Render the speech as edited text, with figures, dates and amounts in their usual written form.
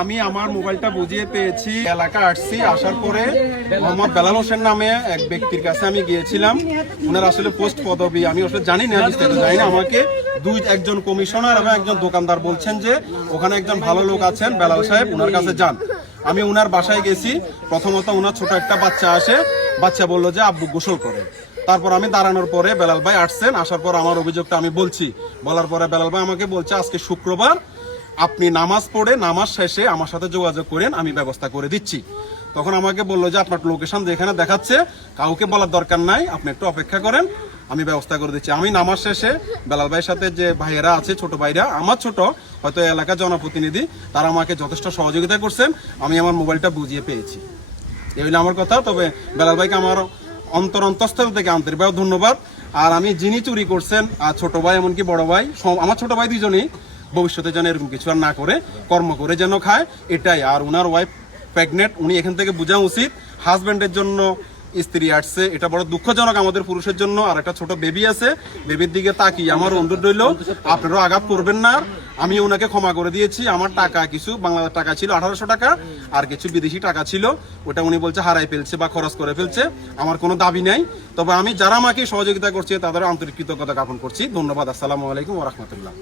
আমি আমার মোবাইলটা বুঝিয়ে পেয়েছি, এলাকা আসছি, আসার পরে মোহাম্মদ বেলাল হোসেন নামে এক ব্যক্তির কাছে আমি গিয়েছিলাম। ওনার আসলে পোস্ট পদবি আমি আসলে জানি না, বিস্তারিত জানি না। আমাকে একজন কমিশনার এবং একজন দোকানদার বলছেন যে ওখানে একজন ভালো লোক আছেন বেলাল সাহেব, ওনার কাছে যান। আমি ওনার বাসায় গেছি। প্রথমত ওনার ছোট একটা বাচ্চা আসে, বাচ্চা বললো যে আব্বু গোসল করে। তারপর আমি দাঁড়ানোর পরে বেলাল ভাই আসছেন, আসার পর আমার অভিযোগটা আমি বলছি। বলার পরে বেলাল ভাই আমাকে বলছে আজকে শুক্রবার, আপনি নামাজ পড়ে নামাজ শেষে আমার সাথে যোগাযোগ করেন, আমি ব্যবস্থা করে দিচ্ছি। তখন আমাকে বললো যে আপনার লোকেশন যেখানে দেখাচ্ছে কাউকে বলার দরকার নাই, আপনি একটু অপেক্ষা করেন, আমি ব্যবস্থা করে দিচ্ছি। আমি নামাজ শেষে বেলাল ভাইয়ের সাথে যে ভাইয়েরা আছে, ছোট ভাইরা, আমার ছোট হয়তো এলাকার জনপ্রতিনিধি, তারা আমাকে যথেষ্ট সহযোগিতা করছেন। আমি আমার মোবাইলটা বুঝিয়ে পেয়েছি। এই হলো আমার কথা। তবে বেলাল ভাইকে আমার অন্তঃস্থল থেকে আন্তরিকভাবে ধন্যবাদ। আর আমি যিনি চুরি করছেন, আর ছোট ভাই এমনকি বড় ভাই, আমার ছোট ভাই দুজনেই ভবিষ্যতে যেন এরকম কিছু আর না করে, কর্ম করে যেন খায়, এটাই। আর উনার ওয়াইফ প্রেগনেন্ট, উনি এখান থেকে বোঝা উচিত। হাজব্যান্ডের জন্য স্ত্রী আসছে, এটা বড় দুঃখজনক আমাদের পুরুষের জন্য। আর একটা ছোট বেবি আছে, বেবির দিকে তাকিয়ে আমার অনুরোধ রইল আপনারাও আঘাত করবেন না। আমি ওনাকে ক্ষমা করে দিয়েছি। আমার টাকা কিছু বাংলাদেশ টাকা ছিল 1800 টাকা, আর কিছু বিদেশি টাকা ছিল, ওটা উনি বলছে হারাই ফেলছে বা খরচ করে ফেলছে। আমার কোনো দাবি নাই। তবে আমি যারা আমাকে সহযোগিতা করছে তাদের আন্তরিক কৃতজ্ঞতা জ্ঞাপন করছি। ধন্যবাদ। আসসালামু আলাইকুম ওয়া রাহমাতুল্লাহ।